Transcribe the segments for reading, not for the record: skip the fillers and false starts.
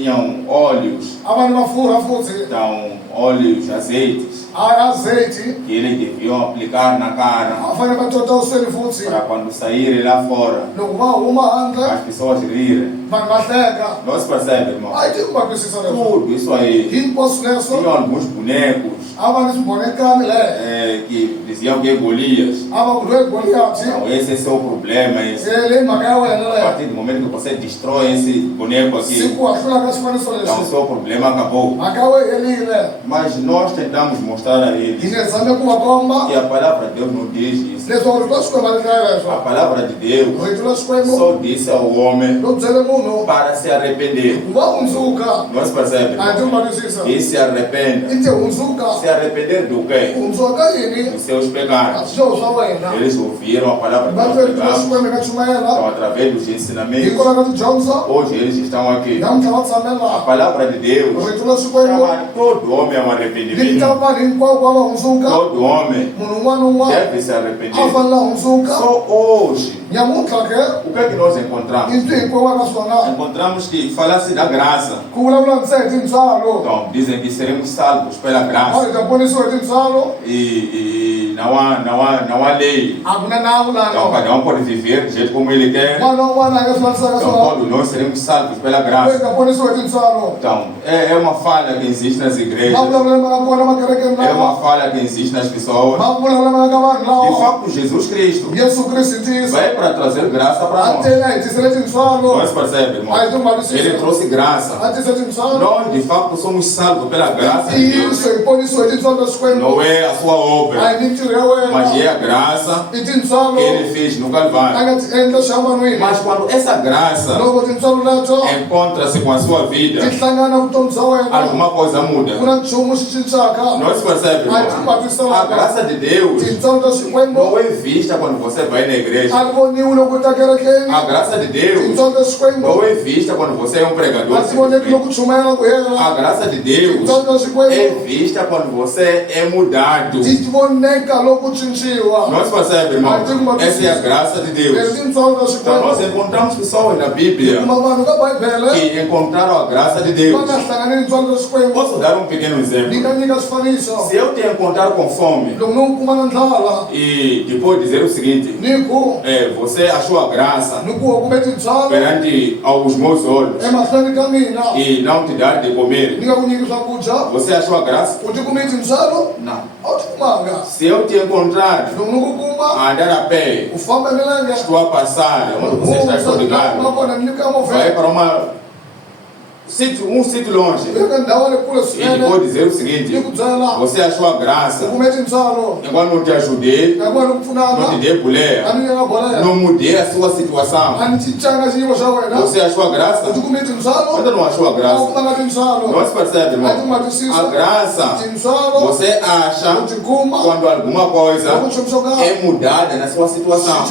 tinham óleos, então óleos, azeites, que eles deviam aplicar na cara para quando saírem lá fora as pessoas rirem. Nós percebemos, irmão? Tudo isso aí. Tinham alguns bonecos que diziam que é Golias. Então esse é o seu problema. A partir do momento que você destrói esse boneco aqui, então o seu problema acabou. Mas nós tentamos mostrar a eles que a palavra de Deus não diz isso. A palavra de Deus só disse ao homem para se arrepender. Nós percebemos? E se arrependa. Se arrepender do quê? Dos seus pecados. Eles ouviram a palavra de Deus pregar, então através dos ensinamentos, hoje eles estão aqui. A palavra de Deus chama todo homem a um arrependimento. Todo homem deve se arrepender. Só hoje, o que é que nós encontramos? Encontramos que falasse da graça. Então, dizem que seremos salvos pela graça. E não há lei. Então, cada um pode viver do jeito como ele quer. Então, todos nós seremos salvos pela graça. Então, é uma falha que existe nas igrejas. É uma falha que existe nas pessoas. De fato, Jesus Cristo vai para trazer graça para nós. Nós percebemos, irmão? Ele trouxe graça. Nós, de fato, somos salvos pela graça de Deus. Não é a sua obra, mas é a graça que ele fez no Calvário. Mas quando essa graça encontra-se com a sua vida, alguma coisa muda. Nós percebemos, irmão? A graça de Deus não é vista quando você vai na igreja. A graça de Deus não é vista quando você é um pregador. A graça de Deus é vista quando você é mudado. Nós percebemos, irmão? Essa é a graça de Deus. Então nós encontramos pessoas na Bíblia que encontraram a graça de Deus. Posso dar um pequeno exemplo? Se eu te encontrar com fome e depois dizer o seguinte: você achou a graça perante aos meus olhos e não te dar de comer, você achou a graça? Não. Se eu te encontrar a andar a pé, estou a passar onde você está extraordinário, vai para um sítio longe, e depois dizer o seguinte: você achou a graça enquanto não te ajudei, não te dei boleia, não mudei a sua situação. Você achou a graça? Ainda não achou a graça. Nós percebemos, irmão? A graça você acha quando alguma coisa é mudada na sua situação.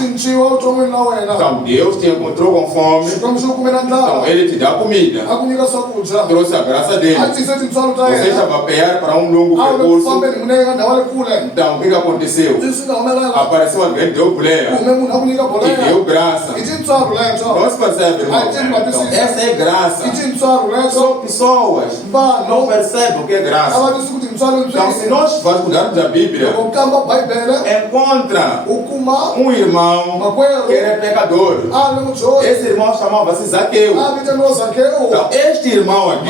Então Deus te encontrou com fome, então Ele te dá comida. Trouxe a graça dele. Você estava a pegar para um longo percurso. Então o que aconteceu? Apareceu alguém, deu boleia e deu graça. Nós percebemos, irmão? Então, essa é graça. Só pessoas não percebem o que é graça. Então se nós vasculharmos a Bíblia, encontra um irmão que era pecador. Esse irmão chamava-se Zaqueu. Então este irmão aqui,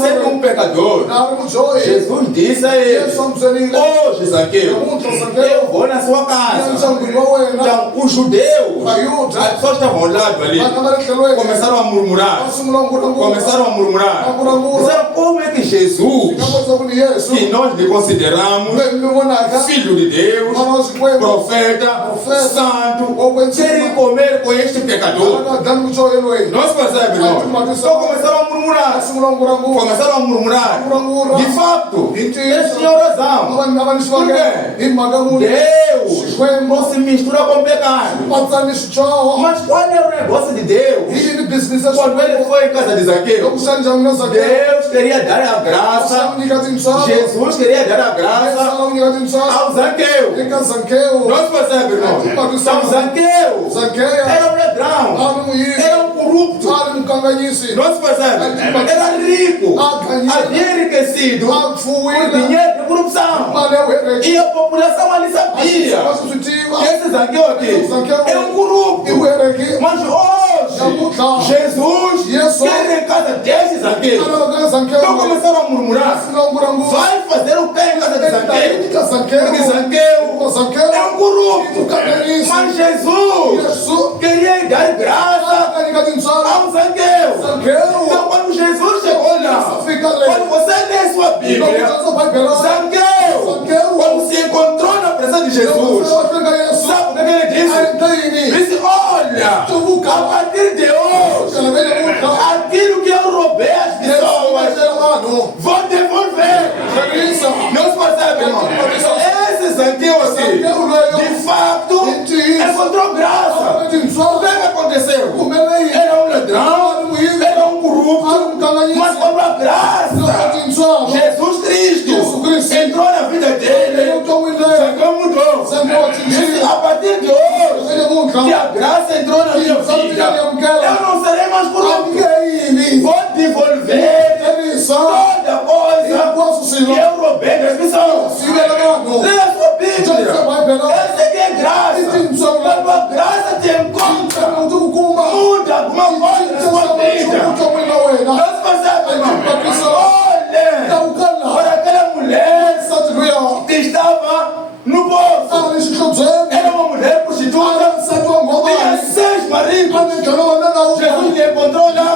sendo um pecador, Jesus disse a ele: hoje, Zaqueu, eu vou na sua casa. Então os judeus, as pessoas estavam ao lado ali, começaram a murmurar. Disseram: como é que Jesus, que nós lhe consideramos filho de Deus, profeta, santo, quer comer com este pecador? Nós percebemos, irmão? Então começaram a murmurar. De fato, eles tinham razão. Por quê? Deus não se mistura com pecado. Mas qual é o negócio de Deus? Quando ele foi em casa de Zaqueu, Deus queria dar a graça. Jesus queria dar a graça ao Zaqueu. Nós percebemos, irmão? Então Zaqueu era um ladrão, era um corrupto. Nós percebemos? havia enriquecido com dinheiro de corrupção. E a população ali sabia que esse Zaqueu aqui é um corrupto. Mas hoje, Jesus quer em casa desse Zaqueu. Então começaram a murmurar: vai fazer o que em casa de Zaqueu? Porque Zaqueu é um corrupto. Mas Jesus queria dar graça ao Zaqueu. Então quando Jesus chegou lá, quando você lê sua Bíblia, Zaqueu, quando se encontrou na presença de Jesus, sabe o que ele disse? Disse: olha, a partir de hoje, aquilo que eu roubei às pessoas, vou devolver. Não se percebe, irmão? Esse Zaqueu assim, de fato, encontrou graça. O que aconteceu? Era um ladrão, era um corrupto, mas quando a graça, Jesus Cristo, entrou na vida dele, Zaqueu mudou. Disse: a partir de hoje, que a graça entrou na minha vida, eu não serei mais corrupto. Vou devolver toda coisa que eu roubei das pessoas. Leia a sua Bíblia. Essa aqui é graça. Quando a graça te encontra, muda alguma coisa na sua vida. Não se percebe, irmão? Olha para aquela mulher que estava no poço. Era uma mulher prostituta. Tinha 6 maridos. Jesus lhe encontrou lá.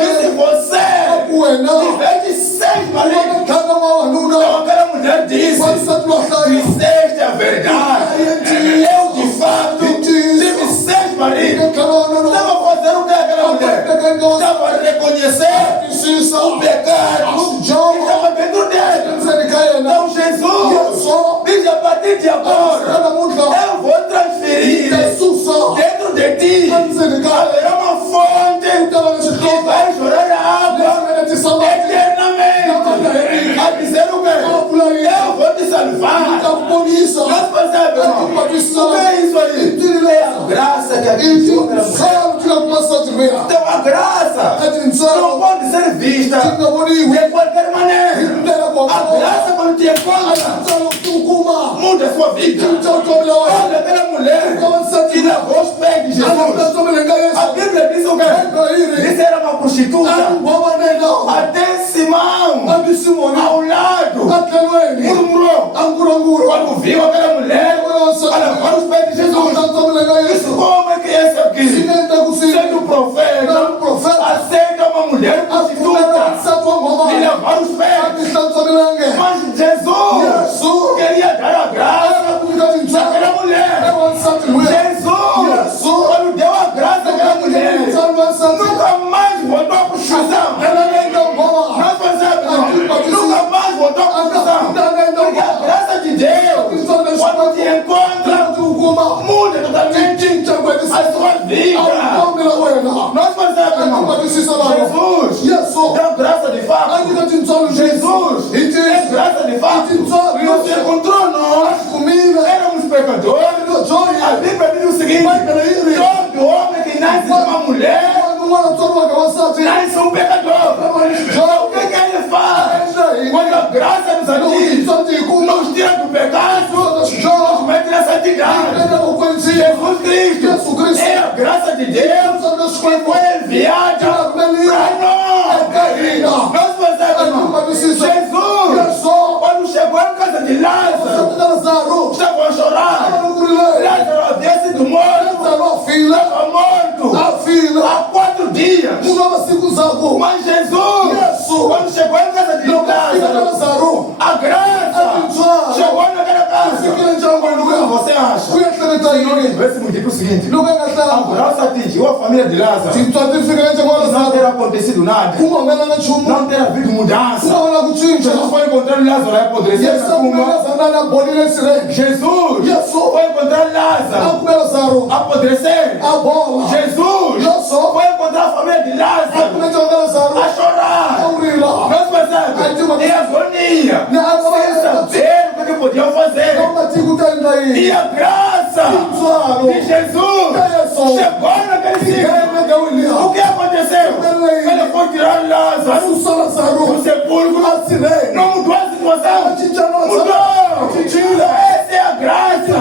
Disse: você tiveste 6 maridos. Então aquela mulher disse: disseste a verdade. Eu de fato tive 6 maridos. Estava fazendo o que aquela mulher? Estava a reconhecer o pecado que estava dentro dele. Então Jesus diz: a partir de agora eu vou transferir dentro de ti. Haverá uma fonte que vai jorrar água eternamente. A dizer o quê? Eu vou te salvar. Não percebe, irmão? O que é isso aí? É a graça que atingiu aquela mulher. Então a graça não pode ser vista de qualquer maneira. A graça, quando te encontra, muda a sua vida. Olha aquela mulher que lavou os pés de Jesus. A Bíblia diz o quê? Diz: era uma prostituta. Até Simão, ao lado, murmurou quando viu aquela mulher a lavar os pés de Jesus. Disse: como é que é esse aqui, sendo profeta, aceita uma mulher prostituta e lavar os pés? Mas Jesus queria dar a graça àquela mulher. Jesus, quando deu a graça àquela mulher, nunca mais voltou a prostituição. Nós percebemos, nunca mais voltou a prostituição. Porque a graça de Deus, quando te encontra, muda totalmente a sua vida. Nós percebemos, Jesus dá graça de fato. Jesus é graça de fato. Nos encontrou nós, éramos pecadores. A Bíblia diz o seguinte: todo homem que nasce de uma mulher nasce um pecador. O que ele faz? Quando a graça nos atinge, nos tira do pecado, nos mete na santidade. Jesus Cristo é a graça de Deus que foi enviada para nós. Nós percebemos, Jesus, quando chegou em casa de Lázaro, estava a chorar. Lázaro havia sido morto, estava morto há 4 dias. Mas Jesus, quando chegou em casa de Lázaro, a graça chegou naquela casa. Você acha? Vê se me diz o seguinte: a graça atingiu a família de Lázaro. Não terá acontecido nada. Não terá havido mudança. Jesus foi encontrar Lázaro apodrecer na tumba. Jesus foi encontrar Lázaro apodrecer. Jesus foi encontrar a família de Lázaro a chorar. Nós percebemos? E agonia, sem saber o que podiam fazer. E a graça de Jesus chegou naquele ciclo. O que aconteceu? Ele foi vou tirar Lázaro do sepulcro. Não mudou a situação. Mudou. Essa é a graça.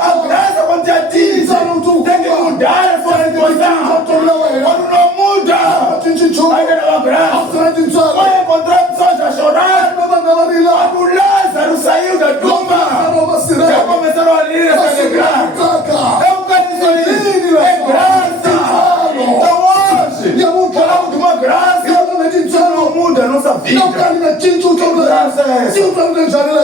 A graça quando te atinge tem que mudar a sua situação. Quando não muda, ainda não há graça. Vai encontrar pessoas a chorar. Quando Lázaro saiu da tumba, já começaram a rir e a se alegrar. É um caso de é graça. Então hoje, falamos de uma graça. Não muda a nossa vida. Graça é essa.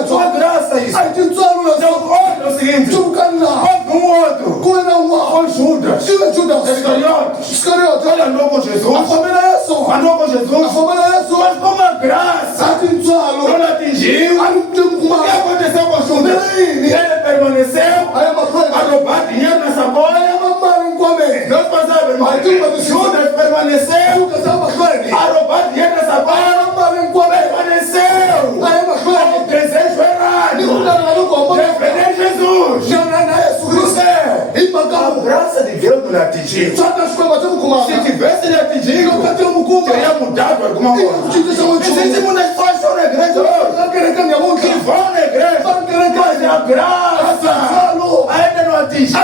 Sua graça é isso. Então olha o seguinte. Um outro. Com Judas. Iscariotes. Ele andou com Jesus. Andou com Jesus. Mas como a graça não lhe atingiu, o que aconteceu com Judas? Ele permaneceu a roubar dinheiro na sacola. Nós passamos, Judas permaneceu a roubar dinheiro na sacola. Permaneceu o desejo errado. Defender Jesus. A graça de Deus não lhe atingiu. Se tivesse lhe atingido, teria mudado alguma coisa. Existem muitas pessoas que estão na igreja hoje, que vão na igreja, mas a graça ainda não atingiu.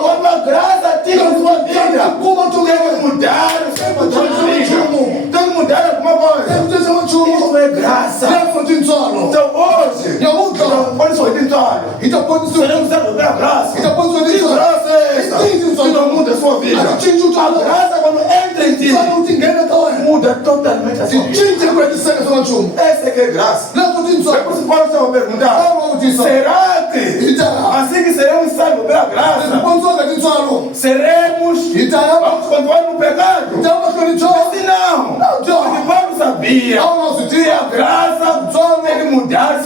Quando a graça atinge a sua vida, tem que mudar o seu vida. Tem que mudar alguma coisa. Isso é graça. Então hoje, quando sou editário, queremos saber a graça. Que graça é essa? Que não muda a sua vida. A graça quando entra em ti, muda totalmente a sua vida. Essa é que é graça. Depois Paulo estava a perguntar, será que assim que seremos salvos pela graça, seremos, vamos continuar no pecado? Assim não. Porque Paulo sabia que a graça tem que mudar